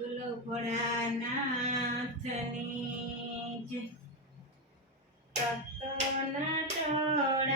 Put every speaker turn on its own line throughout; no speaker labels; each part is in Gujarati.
બોલો ભોળાનાથની જ ભક્તોના ટોળા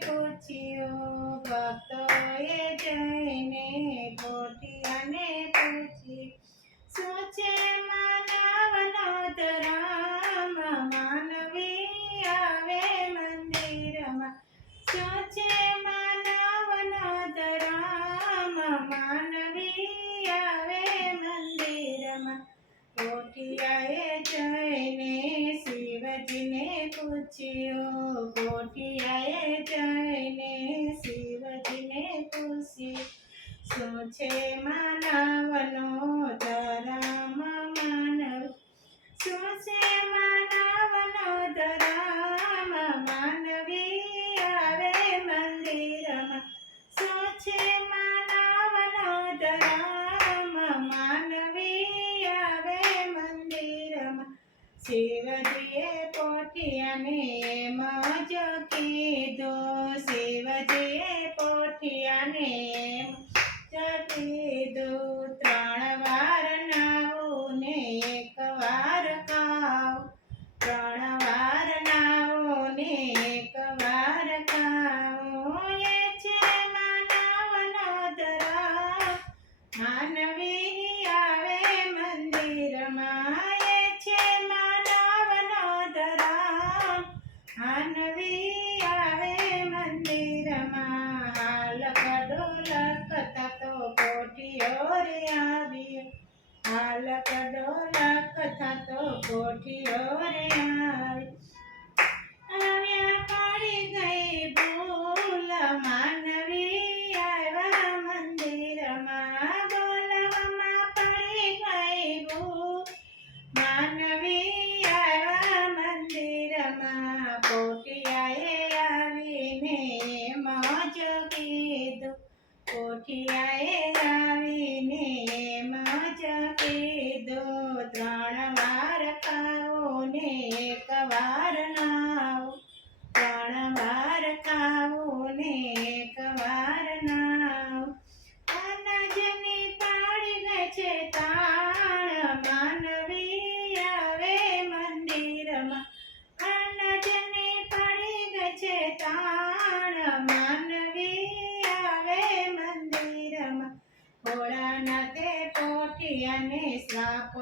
પૂછ્યું ભક્તોએ જઈને કોઠિયાને પૂછી શું છે માનવનો ધર્મ માનવી આવે મંદિરમાં. શું છે શીતરામ માનવી આવે મંદિરમાં શિવજી માનવી આવે મંદિરમાં એ છે માનવનો ધરામ માનવી આવે મંદિરમાં લકડો લકતા તો કોઠીઓ રે આવ્યો આ લકડો લકતા તો કોઠીઓ રે આવ્યો તે પોટિયાને શ્રાપ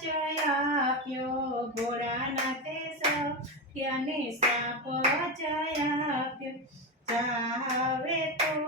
જયાપ્યો ઘોડાના તે સૌને શ્રાપ જયાપ્યો જાવે તો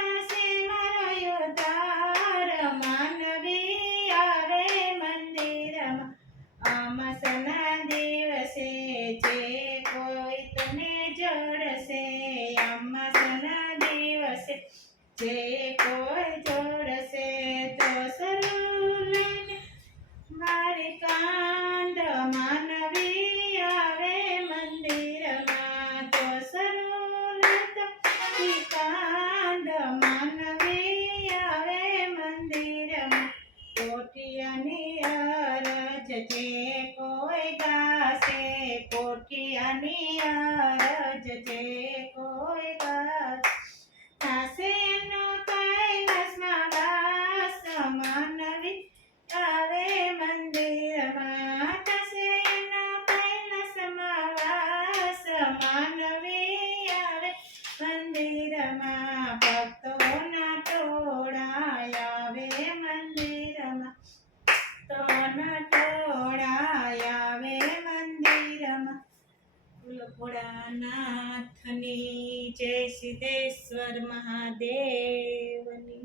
પાસે કોઠિયાની અરજ છે કોઈ થશે નો કૈલાસમાં વાસ માનવી આવે મંદિરમાં થશે નો કૈલાસમાં વાસ માનવી આવે મંદિરમાં ભક્તોના ટોળા આવે મંદિરમાં. તોના ટોળા આવે ભોળાનાથની જય સિદ્ધેશ્વર મહાદેવની.